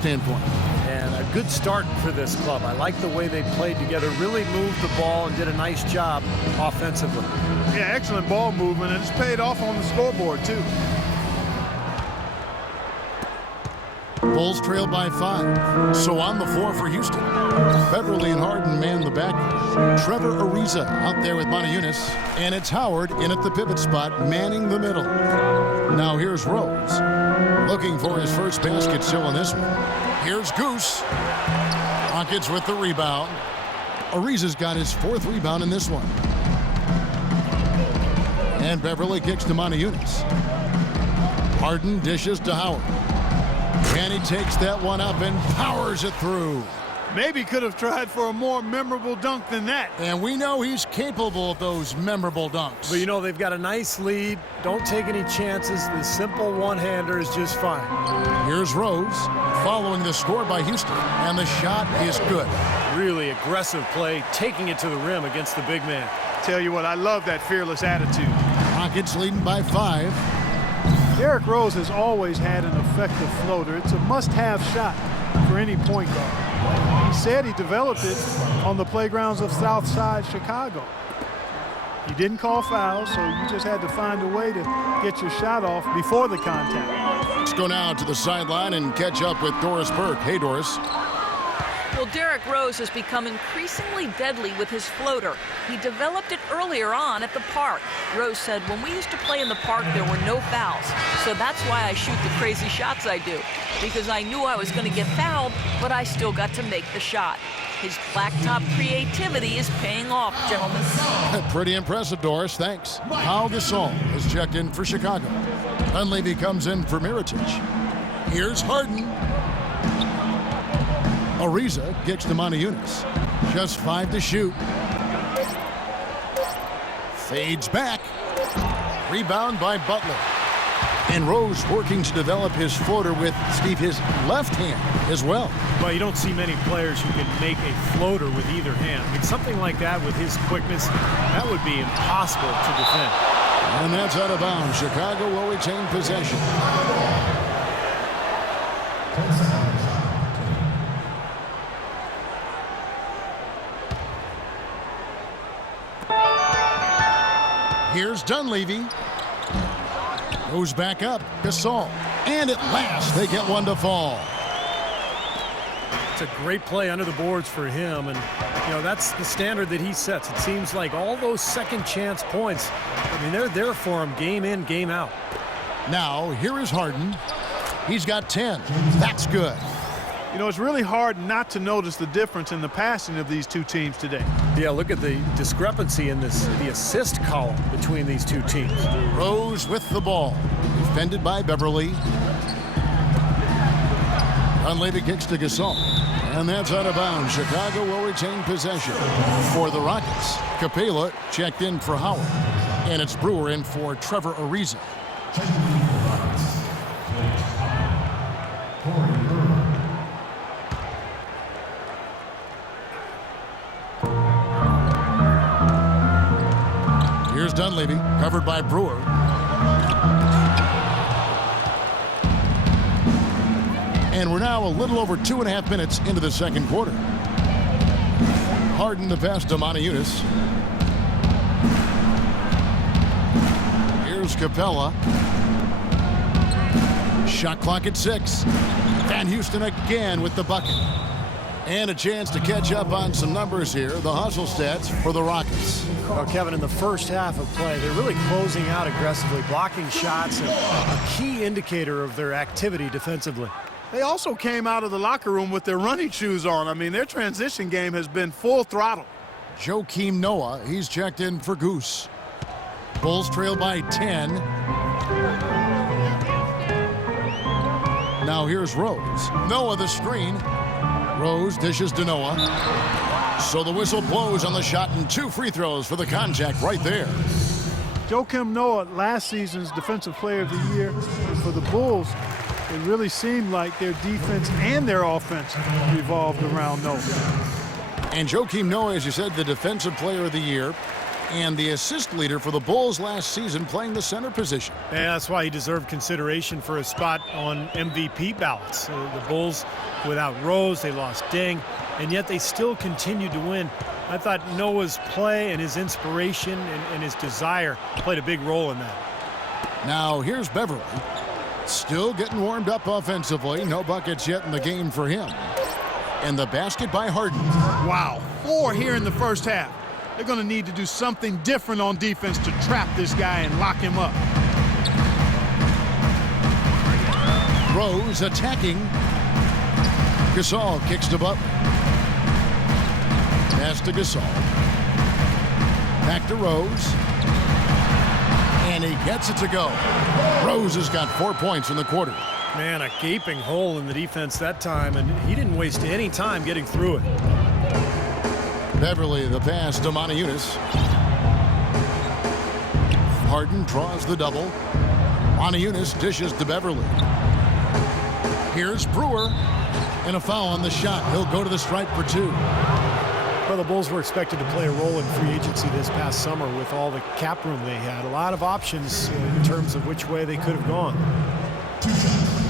standpoint. And a good start for this club. I like the way they played together, really moved the ball and did a nice job offensively. Yeah, excellent ball movement, and it's paid off on the scoreboard, too. Bulls trail by 5. So on the floor for Houston. Beverly and Harden man the back. Trevor Ariza out there with Montejunas. And it's Howard in at the pivot spot, manning the middle. Now here's Rose. Looking for his first basket still in this one. Here's Goose. Rockets with the rebound. Ariza's got his 4th rebound in this one. And Beverly kicks to Montejunas. Harden dishes to Howard. And he takes that one up and powers it through. Maybe could have tried for a more memorable dunk than that. And we know he's capable of those memorable dunks. But, you know, they've got a nice lead. Don't take any chances. The simple one-hander is just fine. Here's Rose following the score by Houston. And the shot is good. Really aggressive play, taking it to the rim against the big man. Tell you what, I love that fearless attitude. Rockets leading by 5. Derrick Rose has always had an effective floater. It's a must-have shot for any point guard. He said he developed it on the playgrounds of Southside Chicago. He didn't call fouls, so you just had to find a way to get your shot off before the contact. Let's go now to the sideline and catch up with Doris Burke. Hey, Doris. Well, Derrick Rose has become increasingly deadly with his floater. He developed it earlier on at the park. Rose said, when we used to play in the park, there were no fouls. So that's why I shoot the crazy shots I do. Because I knew I was going to get fouled, but I still got to make the shot. His blacktop creativity is paying off, gentlemen. Pretty impressive, Doris. Thanks. Pau Gasol is checked in for Chicago. Dunleavy comes in for Mirotic. Here's Harden. Ariza kicks to Montejunas. Just 5 to shoot. Fades back. Rebound by Butler. And Rose working to develop his floater with, Steve, his left hand as well. Well, you don't see many players who can make a floater with either hand. I mean, something like that with his quickness, that would be impossible to defend. And that's out of bounds. Chicago will retain possession. Here's Dunleavy. Goes back up. Gasol. And at last, they get one to fall. It's a great play under the boards for him. And, you know, that's the standard that he sets. It seems like all those second chance points, I mean, they're there for him game in, game out. Now, here is Harden. He's got 10. That's good. You know, it's really hard not to notice the difference in the passing of these two teams today. Yeah, look at the discrepancy in the assist column between these two teams. Rose with the ball. Defended by Beverly. Dunleavy kicks to Gasol. And that's out of bounds. Chicago will retain possession. For the Rockets, Capela checked in for Howard. And it's Brewer in for Trevor Ariza. Here's Dunleavy, covered by Brewer. And we're now a little over 2.5 minutes into the second quarter. Harden the pass to Montejunas. Here's Capela. Shot clock at 6. Van Houston again with the bucket. And a chance to catch up on some numbers here. The hustle stats for the Rockets. Well, Kevin, in the first half of play, they're really closing out aggressively, blocking shots, and a key indicator of their activity defensively. They also came out of the locker room with their running shoes on. I mean, their transition game has been full throttle. Joakim Noah, he's checked in for Goose. Bulls trail by 10. Now here's Rose. Noah the screen. Rose dishes to Noah. So the whistle blows on the shot and 2 free throws for the contact right there. Joakim Noah, last season's Defensive Player of the Year. And for the Bulls, it really seemed like their defense and their offense revolved around Noah. And Joakim Noah, as you said, the Defensive Player of the Year. and the assist leader for the Bulls last season playing the center position. Yeah, that's why he deserved consideration for a spot on MVP ballots. The Bulls without Rose, they lost Deng, and yet they still continued to win. I thought Noah's play and his inspiration and his desire played a big role in that. Now here's Beverly. Still getting warmed up offensively. No buckets yet in the game for him. And the basket by Harden. Wow, 4 here in the first half. They're going to need to do something different on defense to trap this guy and lock him up. Rose attacking. Gasol kicks to Butler. Pass to Gasol. Back to Rose. And he gets it to go. Rose has got 4 points in the quarter. Man, a gaping hole in the defense that time, and he didn't waste any time getting through it. Beverly, the pass to Moniunas. Harden draws the double. Moniunas dishes to Beverly. Here's Brewer. And a foul on the shot. He'll go to the stripe for 2. Well, the Bulls were expected to play a role in free agency this past summer with all the cap room they had. A lot of options in terms of which way they could have gone.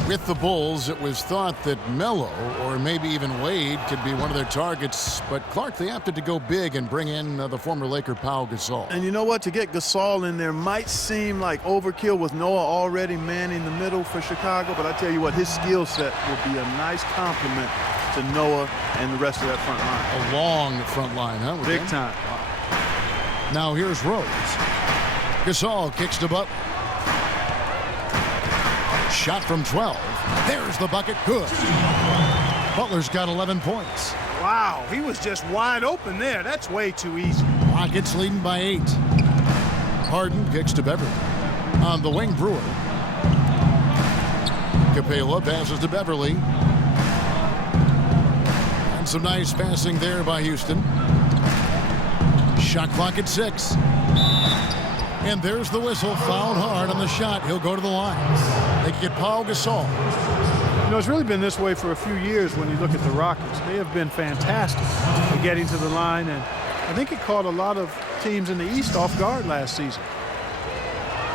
With the Bulls, it was thought that Melo or maybe even Wade could be one of their targets, but Clark, they opted to go big and bring in the former Laker Pau Gasol. And you know what? To get Gasol in there might seem like overkill with Noah already manning the middle for Chicago, but I tell you what, his skill set will be a nice complement to Noah and the rest of that front line. A long front line, huh? Big time. Now here's Rose. Gasol kicks to Butler. Shot from 12. There's the bucket. Good. Butler's got 11 points. Wow, he was just wide open there. That's way too easy. Rockets leading by 8. Harden kicks to Beverly. On the wing, Brewer. Capela passes to Beverly. And some nice passing there by Houston. Shot clock at 6. And there's the whistle. Fouled hard on the shot. He'll go to the line. They get Pau Gasol. You know, it's really been this way for a few years when you look at the Rockets. They have been fantastic at getting to the line, and I think it caught a lot of teams in the East off guard last season.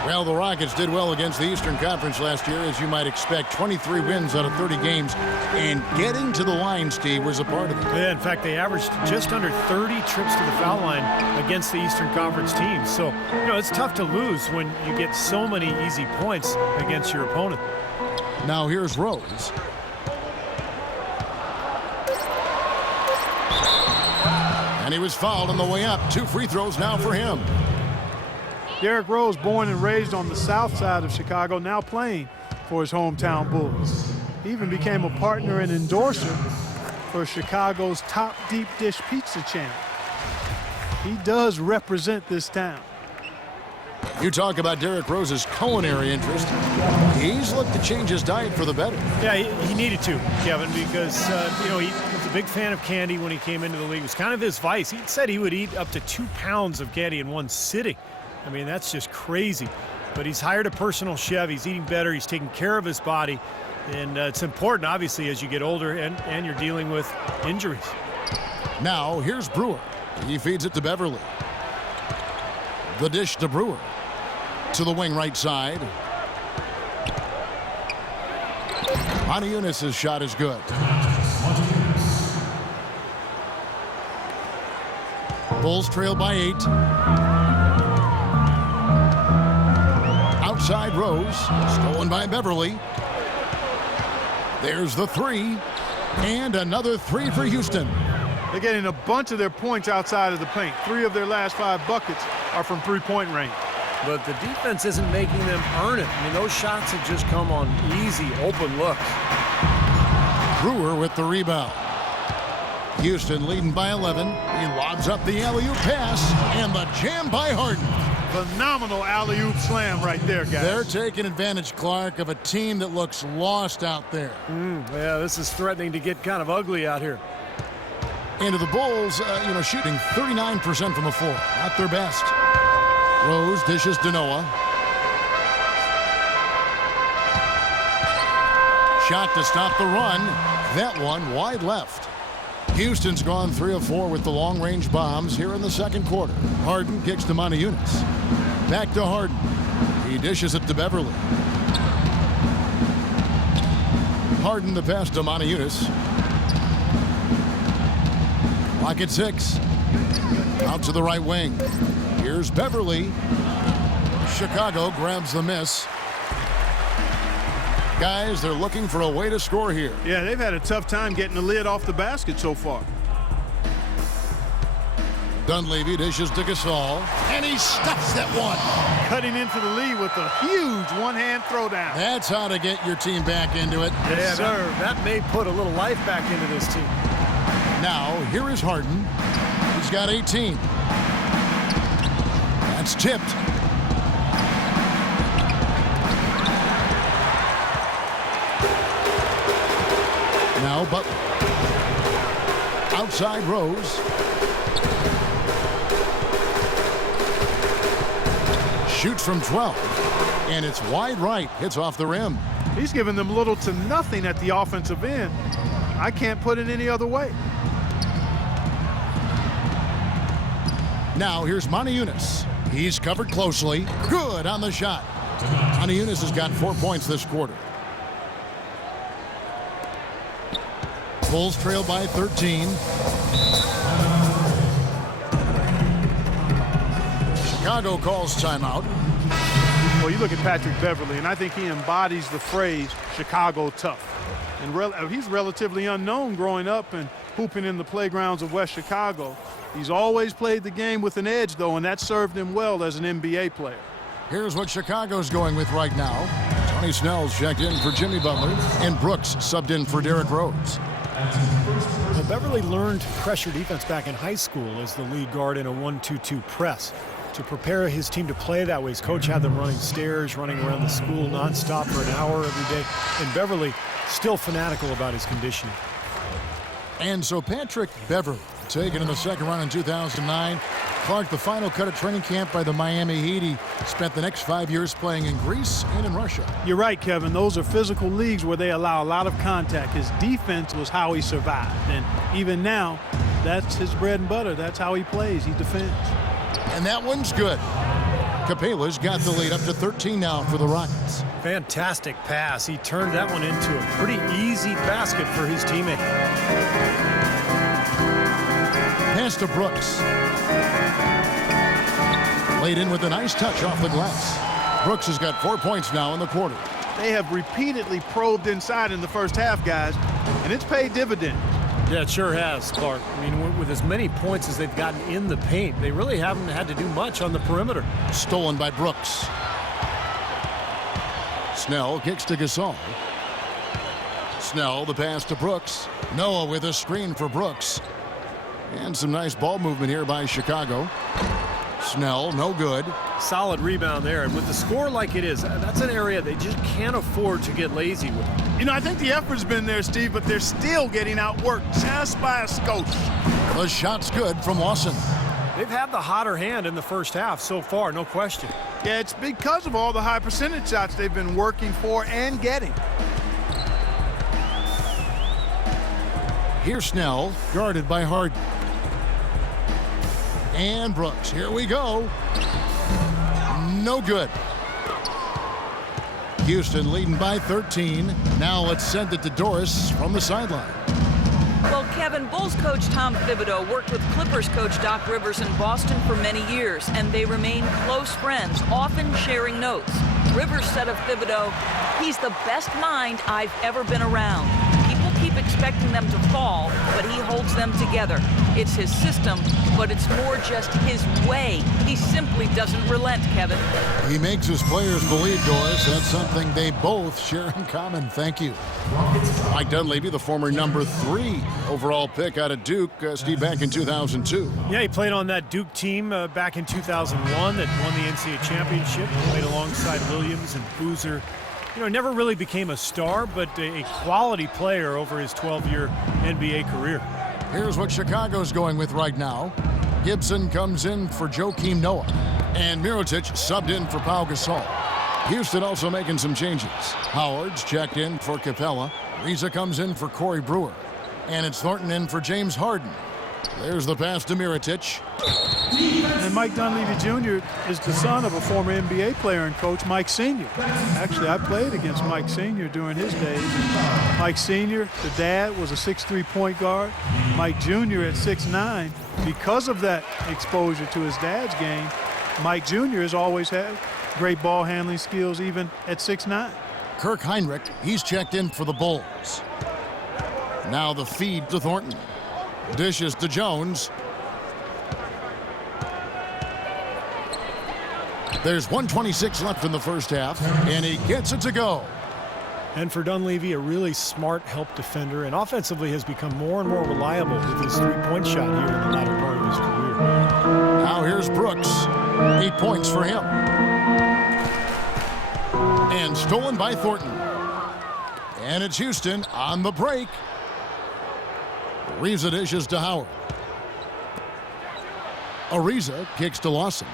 Well, the Rockets did well against the Eastern Conference last year, as you might expect. 23 wins out of 30 games, and getting to the line, Steve, was a part of it. Yeah, in fact, they averaged just under 30 trips to the foul line against the Eastern Conference teams. So, you know, it's tough to lose when you get so many easy points against your opponent. Now here's Rose. And he was fouled on the way up. 2 free throws now for him. Derrick Rose, born and raised on the south side of Chicago, now playing for his hometown Bulls. He even became a partner and endorser for Chicago's top deep dish pizza chain. He does represent this town. You talk about Derrick Rose's culinary interest. He's looked to change his diet for the better. Yeah, he needed to, Kevin, because, you know, he was a big fan of candy when he came into the league. It was kind of his vice. He said he would eat up to 2 pounds of candy in one sitting. I mean, that's just crazy. But he's hired a personal chef. He's eating better. He's taking care of his body. And it's important, obviously, as you get older and you're dealing with injuries. Now, here's Brewer. He feeds it to Beverly. The dish to Brewer. To the wing right side. Moniunas' shot is good. Bulls trail by 8. Outside Rose. Stolen by Beverly. There's the 3. And another 3 for Houston. They're getting a bunch of their points outside of the paint. 3 of their last 5 buckets are from three-point range. But the defense isn't making them earn it. I mean, those shots have just come on easy, open looks. Brewer with the rebound. Houston leading by 11. He lobs up the alley-oop pass, and the jam by Harden. Phenomenal alley-oop slam right there, guys. They're taking advantage, Clark, of a team that looks lost out there. Yeah, this is threatening to get kind of ugly out here. Into the Bulls, shooting 39% from the floor. Not their best. Rose dishes to Noah. Shot to stop the run. That one wide left. Houston's gone 3 of 4 with the long-range bombs here in the second quarter. Harden kicks to Moniunas. Back to Harden. He dishes it to Beverly. Harden the pass to Moniunas. Lock at 6. Out to the right wing. Here's Beverly. Chicago grabs the miss. Guys, they're looking for a way to score here. Yeah, they've had a tough time getting the lid off the basket so far. Dunleavy dishes to Gasol, and he stuffs that one. Cutting into the lead with a huge one-hand throwdown. That's how to get your team back into it. Yeah, sir. That may put a little life back into this team. Now, here is Harden. He's got 18. That's tipped. Now Butler. Outside Rose. Shoots from 12. And it's wide right. Hits off the rim. He's giving them little to nothing at the offensive end. I can't put it any other way. Now here's Moniunas. He's covered closely. Good on the shot. Moniunas has got 4 points this quarter. Bulls trail by 13. Chicago calls timeout. Well, you look at Patrick Beverly, and I think he embodies the phrase Chicago tough. And he's relatively unknown growing up and hooping in the playgrounds of West Chicago. He's always played the game with an edge, though, and that served him well as an NBA player. Here's what Chicago's going with right now. Tony Snell's checked in for Jimmy Butler, and Brooks subbed in for Derrick Rose. Well, Beverly learned pressure defense back in high school as the lead guard in a 1-2-2 press. To prepare his team to play that way, his coach had them running stairs, running around the school nonstop for an hour every day. And Beverly still fanatical about his conditioning. And so Patrick Beverly, taken in the second round in 2009. Clark, the final cut at training camp by the Miami Heat. He spent the next 5 years playing in Greece and in Russia. You're right, Kevin. Those are physical leagues where they allow a lot of contact. His defense was how he survived. And even now, that's his bread and butter. That's how he plays. He defends. And that one's good. Capela's got the lead up to 13 now for the Rockets. Fantastic pass. He turned that one into a pretty easy basket for his teammate. Pass to Brooks. Laid in with a nice touch off the glass. Brooks has got 4 points now in the quarter. They have repeatedly probed inside in the first half, guys, and it's paid dividends. Yeah, it sure has, Clark. I mean, with as many points as they've gotten in the paint, they really haven't had to do much on the perimeter. Stolen by Brooks. Snell kicks to Gasol. Snell, the pass to Brooks. Noah with a screen for Brooks. And some nice ball movement here by Chicago. Snell, no good. Solid rebound there. And with the score like it is, that's an area they just can't afford to get lazy with. You know, I think the effort's been there, Steve, but they're still getting outworked just by a skosh. The shot's good from Lawson. They've had the hotter hand in the first half so far, no question. Yeah, it's because of all the high percentage shots they've been working for and getting. Here's Snell, guarded by Harden. And Brooks, here we go. No good. Houston leading by 13. Now let's send it to Doris from the sideline. Well, Kevin, Bulls coach Tom Thibodeau worked with Clippers coach Doc Rivers in Boston for many years, and they remain close friends, often sharing notes. Rivers said of Thibodeau, "He's the best mind I've ever been around. People keep expecting them to fall, but he holds them together. It's his system, but it's more just his way. He simply doesn't relent, Kevin." He makes his players believe, Doris. That's something they both share in common. Thank you. Mike Dunleavy, the former number 3 overall pick out of Duke, Steve, back in 2002. Yeah, he played on that Duke team back in 2001 that won the NCAA championship. Played alongside Williams and Boozer. You know, never really became a star, but a quality player over his 12-year NBA career. Here's what Chicago's going with right now. Gibson comes in for Joakim Noah. And Mirotic subbed in for Pau Gasol. Houston also making some changes. Howard's checked in for Capella. Riza comes in for Corey Brewer. And it's Thornton in for James Harden. There's the pass to Mirotic. And Mike Dunleavy Jr. is the son of a former NBA player and coach, Mike Sr. Actually, I played against Mike Sr. during his days. Mike Sr., the dad, was a 6'3" point guard. Mike Jr. at 6'9". Because of that exposure to his dad's game, Mike Jr. has always had great ball handling skills even at 6'9". Kirk Heinrich, he's checked in for the Bulls. Now the feed to Thornton. Dishes to Jones. There's 1:26 left in the first half, and he gets it to go. And for Dunleavy, a really smart help defender, and offensively has become more and more reliable with his three-point shot here in the latter part of his career. Now here's Brooks. 8 points for him. And stolen by Thornton. And it's Houston on the break. Ariza dishes to Howard. Ariza kicks to Lawson.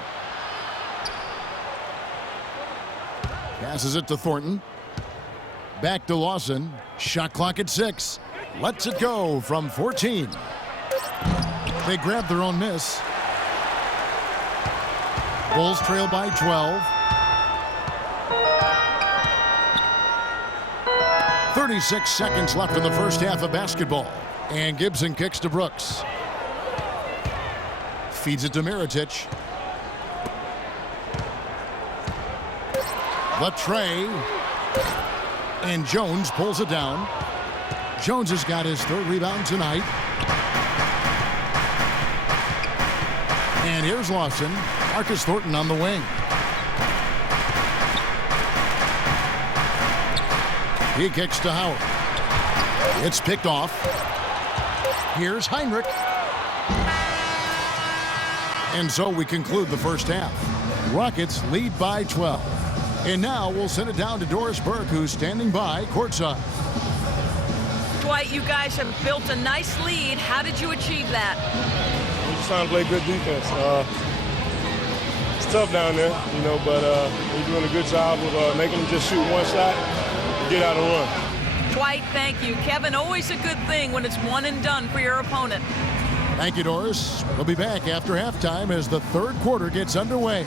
Passes it to Thornton. Back to Lawson. Shot clock at 6. Lets it go from 14. They grab their own miss. Bulls trail by 12. 36 seconds left in the first half of basketball. And Gibson kicks to Brooks. Feeds it to Mirotic. The tray. And Jones pulls it down. Jones has got his third rebound tonight. And here's Lawson. Marcus Thornton on the wing. He kicks to Howard. It's picked off. Here's Heinrich. And so we conclude the first half. Rockets lead by 12. And now we'll send it down to Doris Burke, who's standing by courtside. Dwight, you guys have built a nice lead. How did you achieve that? We're just trying to play good defense. It's tough down there, you know, but we're doing a good job of making them just shoot one shot and get out and run. Dwight, thank you. Kevin, always a good thing when it's one and done for your opponent. Thank you, Doris. We'll be back after halftime as the third quarter gets underway.